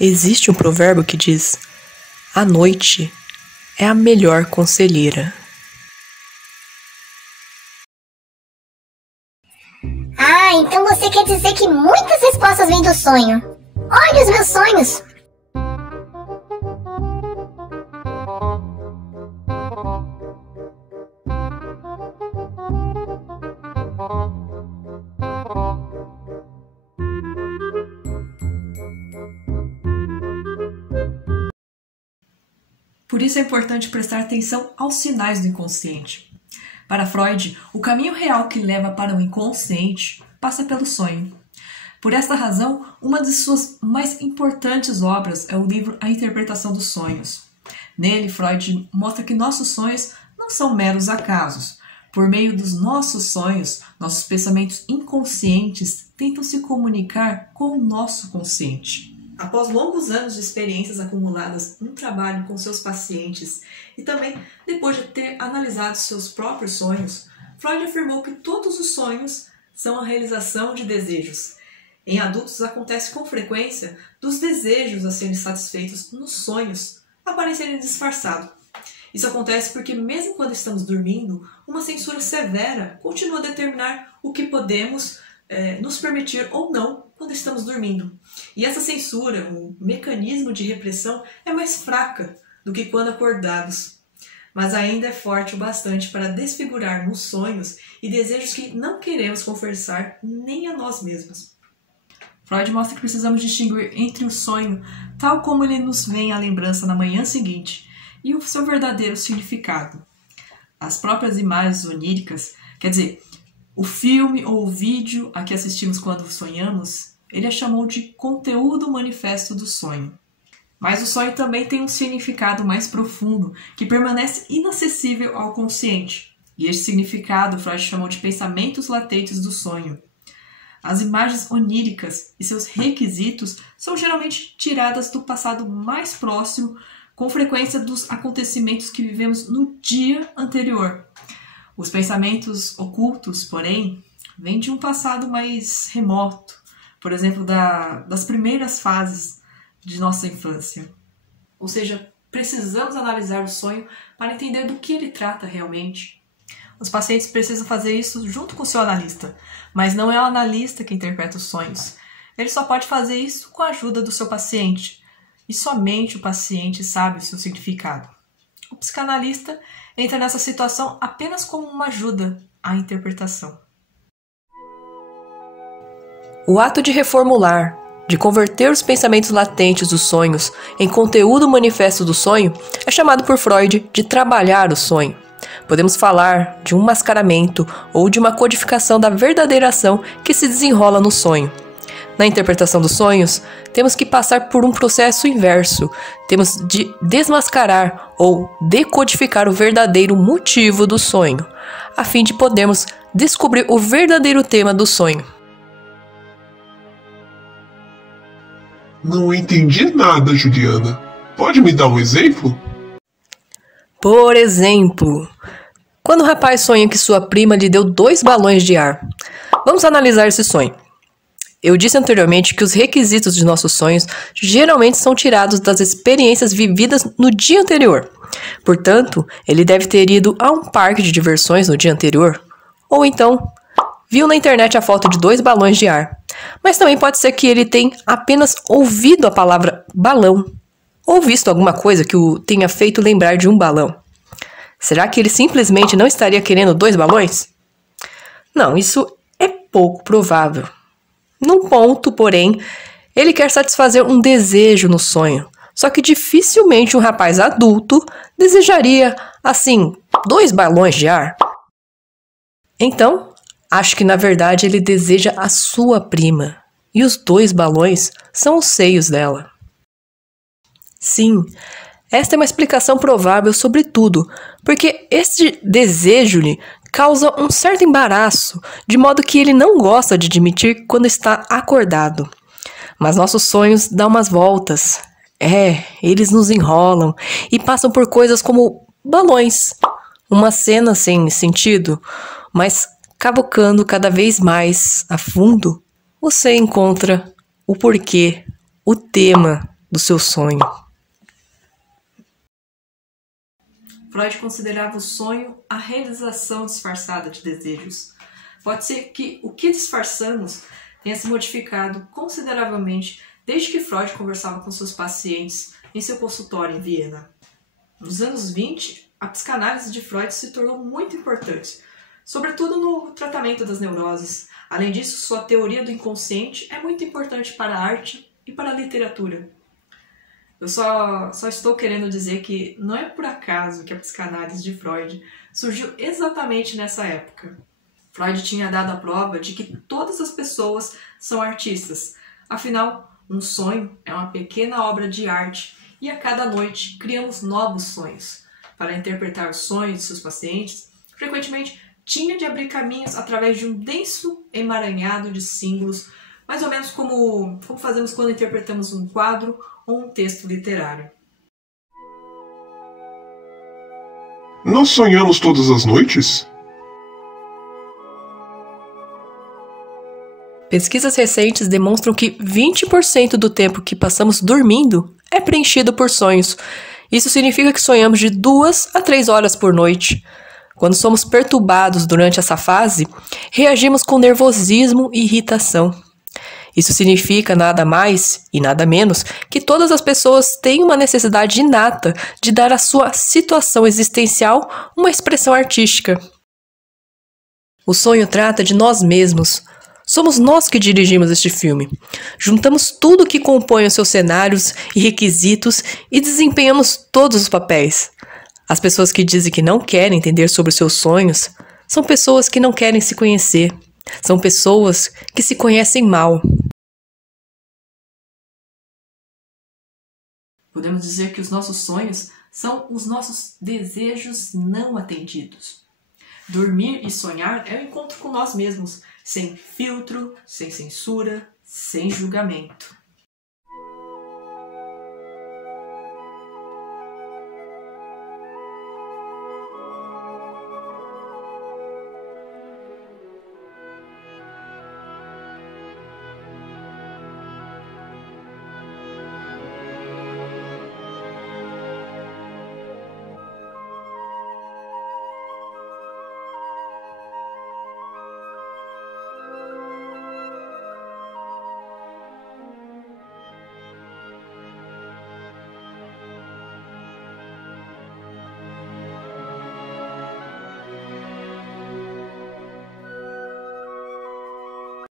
Existe um provérbio que diz: a noite é a melhor conselheira. Ah, então você quer dizer que muitas respostas vêm do sonho. Olha os meus sonhos! Por isso é importante prestar atenção aos sinais do inconsciente. Para Freud, o caminho real que leva para o inconsciente passa pelo sonho. Por esta razão, uma de suas mais importantes obras é o livro A Interpretação dos Sonhos. Nele, Freud mostra que nossos sonhos não são meros acasos. Por meio dos nossos sonhos, nossos pensamentos inconscientes tentam se comunicar com o nosso consciente. Após longos anos de experiências acumuladas no trabalho com seus pacientes e também depois de ter analisado seus próprios sonhos, Freud afirmou que todos os sonhos são a realização de desejos. Em adultos acontece com frequência dos desejos a serem satisfeitos nos sonhos aparecerem disfarçados. Isso acontece porque mesmo quando estamos dormindo, uma censura severa continua a determinar o que podemos nos permitir ou não quando estamos dormindo. E essa censura, o mecanismo de repressão, é mais fraca do que quando acordados, mas ainda é forte o bastante para desfigurar nos sonhos e desejos que não queremos confessar nem a nós mesmos. Freud mostra que precisamos distinguir entre o sonho, tal como ele nos vem à lembrança na manhã seguinte, e o seu verdadeiro significado. As próprias imagens oníricas, quer dizer, o filme ou o vídeo a que assistimos quando sonhamos, ele a chamou de conteúdo manifesto do sonho. Mas o sonho também tem um significado mais profundo, que permanece inacessível ao consciente. E este significado Freud chamou de pensamentos latentes do sonho. As imagens oníricas e seus requisitos são geralmente tiradas do passado mais próximo, com frequência dos acontecimentos que vivemos no dia anterior. Os pensamentos ocultos, porém, vêm de um passado mais remoto, por exemplo, das primeiras fases de nossa infância. Ou seja, precisamos analisar o sonho para entender do que ele trata realmente. Os pacientes precisam fazer isso junto com o seu analista, mas não é o analista que interpreta os sonhos. Ele só pode fazer isso com a ajuda do seu paciente, e somente o paciente sabe o seu significado. O psicanalista entra nessa situação apenas como uma ajuda à interpretação. O ato de reformular, de converter os pensamentos latentes dos sonhos em conteúdo manifesto do sonho, é chamado por Freud de trabalhar o sonho. Podemos falar de um mascaramento ou de uma codificação da verdadeira ação que se desenrola no sonho. Na interpretação dos sonhos, temos que passar por um processo inverso. Temos de desmascarar ou decodificar o verdadeiro motivo do sonho, a fim de podermos descobrir o verdadeiro tema do sonho. Não entendi nada, Juliana. Pode me dar um exemplo? Por exemplo, quando o rapaz sonha que sua prima lhe deu 2 balões de ar. Vamos analisar esse sonho. Eu disse anteriormente que os requisitos de nossos sonhos geralmente são tirados das experiências vividas no dia anterior. Portanto, ele deve ter ido a um parque de diversões no dia anterior, ou então viu na internet a foto de 2 balões de ar. Mas também pode ser que ele tenha apenas ouvido a palavra balão, ou visto alguma coisa que o tenha feito lembrar de um balão. Será que ele simplesmente não estaria querendo 2 balões? Não, isso é pouco provável. Num ponto, porém, ele quer satisfazer um desejo no sonho. Só que dificilmente um rapaz adulto desejaria, assim, 2 balões de ar. Então, acho que na verdade ele deseja a sua prima. E os 2 balões são os seios dela. Sim, esta é uma explicação provável sobre tudo, porque este desejo lhe causa um certo embaraço, de modo que ele não gosta de admitir quando está acordado. Mas nossos sonhos dão umas voltas. Eles nos enrolam e passam por coisas como balões. Uma cena sem sentido, mas cavucando cada vez mais a fundo, você encontra o porquê, o tema do seu sonho. Freud considerava o sonho a realização disfarçada de desejos. Pode ser que o que disfarçamos tenha se modificado consideravelmente desde que Freud conversava com seus pacientes em seu consultório em Viena. Nos anos 20, a psicanálise de Freud se tornou muito importante, sobretudo no tratamento das neuroses. Além disso, sua teoria do inconsciente é muito importante para a arte e para a literatura. Eu só estou querendo dizer que não é por acaso que a psicanálise de Freud surgiu exatamente nessa época. Freud tinha dado a prova de que todas as pessoas são artistas. Afinal, um sonho é uma pequena obra de arte e a cada noite criamos novos sonhos. Para interpretar os sonhos de seus pacientes, frequentemente tinha de abrir caminhos através de um denso emaranhado de símbolos, mais ou menos como fazemos quando interpretamos um quadro ou um texto literário. Nós sonhamos todas as noites? Pesquisas recentes demonstram que 20% do tempo que passamos dormindo é preenchido por sonhos. Isso significa que sonhamos de 2 a 3 horas por noite. Quando somos perturbados durante essa fase, reagimos com nervosismo e irritação. Isso significa nada mais e nada menos que todas as pessoas têm uma necessidade inata de dar à sua situação existencial uma expressão artística. O sonho trata de nós mesmos. Somos nós que dirigimos este filme. Juntamos tudo que compõe os seus cenários e requisitos e desempenhamos todos os papéis. As pessoas que dizem que não querem entender sobre os seus sonhos são pessoas que não querem se conhecer. São pessoas que se conhecem mal. Podemos dizer que os nossos sonhos são os nossos desejos não atendidos. Dormir e sonhar é o encontro com nós mesmos, sem filtro, sem censura, sem julgamento.